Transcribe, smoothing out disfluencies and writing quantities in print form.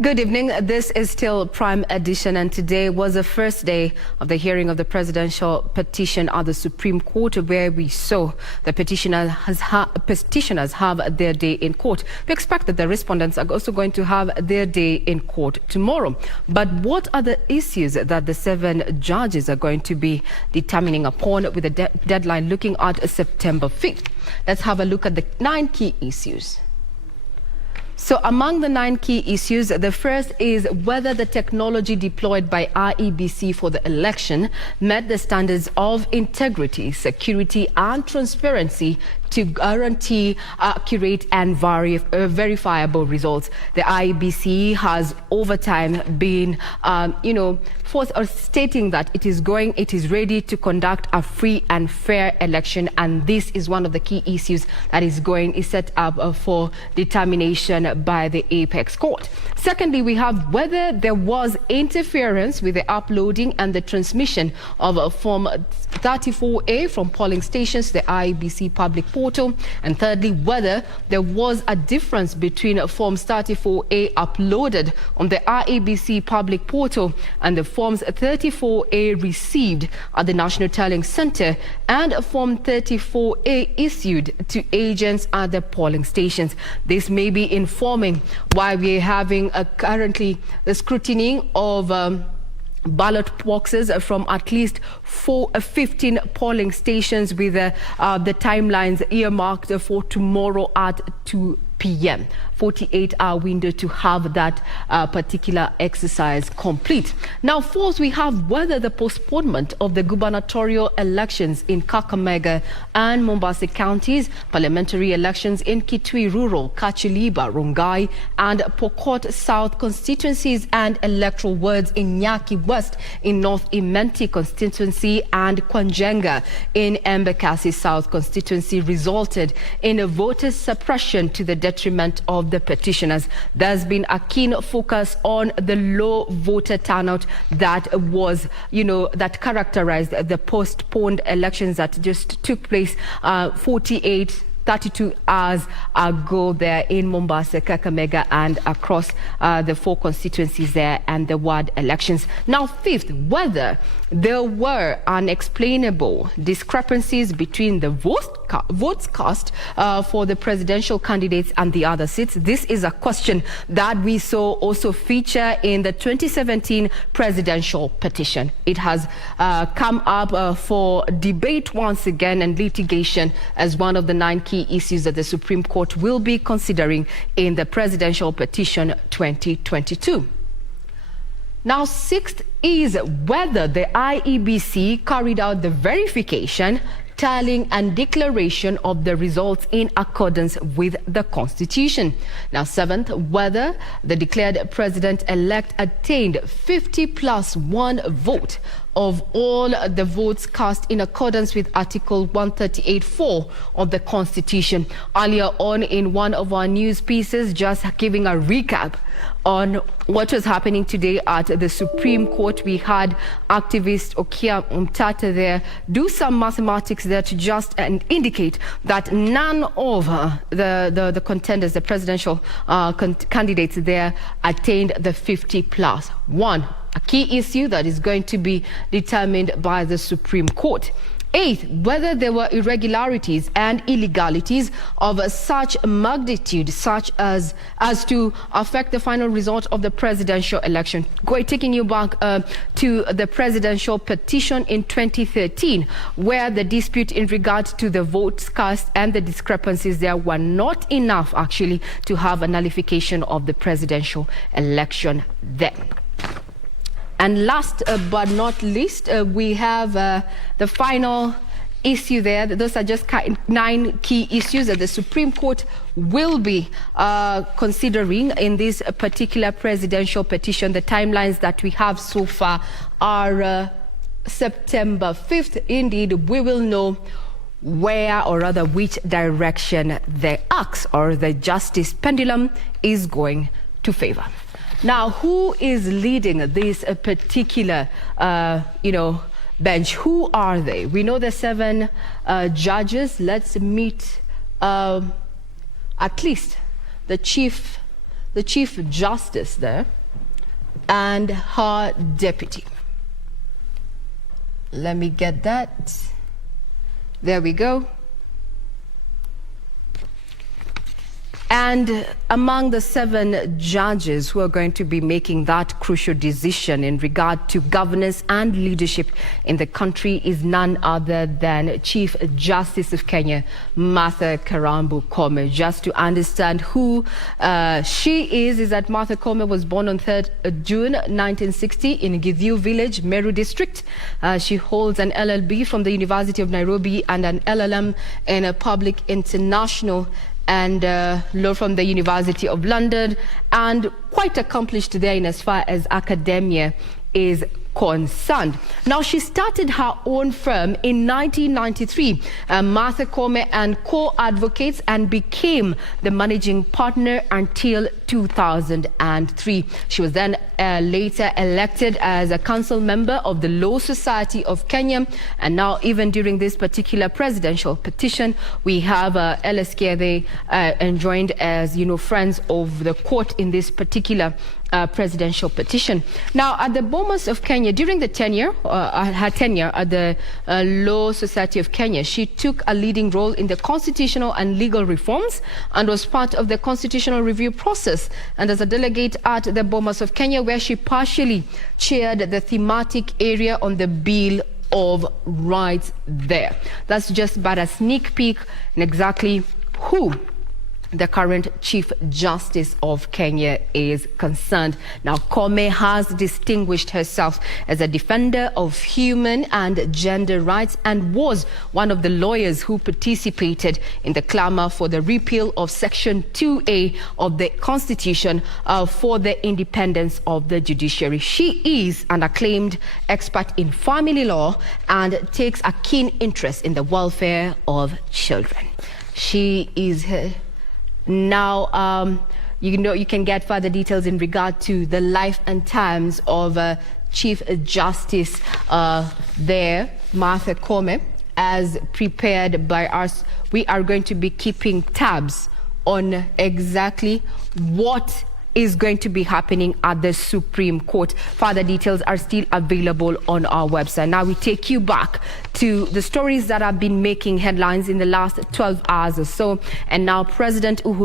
Good evening. This is still Prime Edition, and today was the first day of the hearing of the presidential petition at the Supreme Court, where we saw the petitioners have their day in court. We expect that the respondents are also going to have their day in court tomorrow. But what are the issues that the 7 judges are going to be determining upon, with the deadline looking at September 5th? Let's have a look at the 9 key issues. So among the 9 key issues, the first is whether the technology deployed by IEBC for the election met the standards of integrity, security and transparency to guarantee accurate and verifiable results. The IEBC has over time been, stating that it is ready to conduct a free and fair election, and this is one of the key issues that is set up for determination by the Apex Court. Secondly, we have whether there was interference with the uploading and the transmission of Form 34A from polling stations to the IEBC public portal. And thirdly, whether there was a difference between Forms 34A uploaded on the IEBC public portal and the Forms 34A received at the National Tallying Center and Form 34A issued to agents at the polling stations. This may be informing why we're having currently the scrutiny of ballot boxes from at least 15 polling stations, with the timelines earmarked for tomorrow at 2 p.m. 48-hour window to have that particular exercise complete. Now, fourth, we have whether the postponement of the gubernatorial elections in Kakamega and Mombasa counties, parliamentary elections in Kitui Rural, Kachiliba, Rongai and Pokot South constituencies, and electoral wards in Nyaki West in North Imenti constituency and Kwanjenga in Embakasi South constituency resulted in a voter suppression to the detriment of the petitioners. There's been a keen focus on the low voter turnout that was, that characterized the postponed elections that just took place 32 hours ago there in Mombasa, Kakamega and across the 4 constituencies there and the ward elections. Now, fifth, whether there were unexplainable discrepancies between the votes cast for the presidential candidates and the other seats. This is a question that we saw also feature in the 2017 presidential petition. It has come up for debate once again and litigation as one of the 9 key issues that the Supreme Court will be considering in the presidential petition 2022. Now, sixth is whether the IEBC carried out the verification, tallying and declaration of the results in accordance with the Constitution. Now, seventh, whether the declared president-elect attained 50+1 vote of all the votes cast in accordance with Article 138(4) of the Constitution. Earlier on in one of our news pieces, just giving a recap on what was happening today at the Supreme Court, we had activist Okia Umtata there do some mathematics there to just indicate that none of the contenders, the presidential candidates there, attained the 50+1. A key issue that is going to be determined by the Supreme Court. Eighth, whether there were irregularities and illegalities of such magnitude such as to affect the final result of the presidential election. Taking you back to the presidential petition in 2013, where the dispute in regard to the votes cast and the discrepancies there were not enough actually to have a nullification of the presidential election then. And last but not least, we have the final issue there. Those are just 9 key issues that the Supreme Court will be considering in this particular presidential petition. The timelines that we have so far are September 5th. Indeed, we will know where, or rather which direction the axe or the justice pendulum is going to favor. Now, who is leading this particular, bench? Who are they? We know the 7 judges. Let's meet at least the chief the Chief Justice there and her deputy. Let me get that. There we go. And among the 7 judges who are going to be making that crucial decision in regard to governance and leadership in the country is none other than Chief Justice of Kenya, Martha Karambu Koome. Just to understand who she is that Martha Koome was born on 3rd June 1960 in Githiu Village, Meru District. She holds an LLB from the University of Nairobi and an LLM in a public international and law from the University of London, and quite accomplished there in as far as academia is concerned. Now, she started her own firm in 1993, Martha Koome and Co-Advocates, and became the managing partner until 2003. She was then later elected as a council member of the Law Society of Kenya, and now even during this particular presidential petition, we have LSK enjoined as, friends of the court in this particular presidential petition. Now, at the Bomas of Kenya, during the her tenure at the Law Society of Kenya, she took a leading role in the constitutional and legal reforms and was part of the constitutional review process, and as a delegate at the Bomas of Kenya, where she partially chaired the thematic area on the Bill of Rights there. That's just but a sneak peek in exactly who the current Chief Justice of Kenya is concerned. Now, Koome has distinguished herself as a defender of human and gender rights and was one of the lawyers who participated in the clamor for the repeal of Section 2A of the Constitution for the independence of the judiciary. She is an acclaimed expert in family law and takes a keen interest in the welfare of children. She is now, you can get further details in regard to the life and times of Chief Justice there, Martha Koome, as prepared by us. We are going to be keeping tabs on exactly what is going to be happening at the Supreme Court. Further details are still available on our website. Now we take you back to the stories that have been making headlines in the last 12 hours or so. And now President Uhuru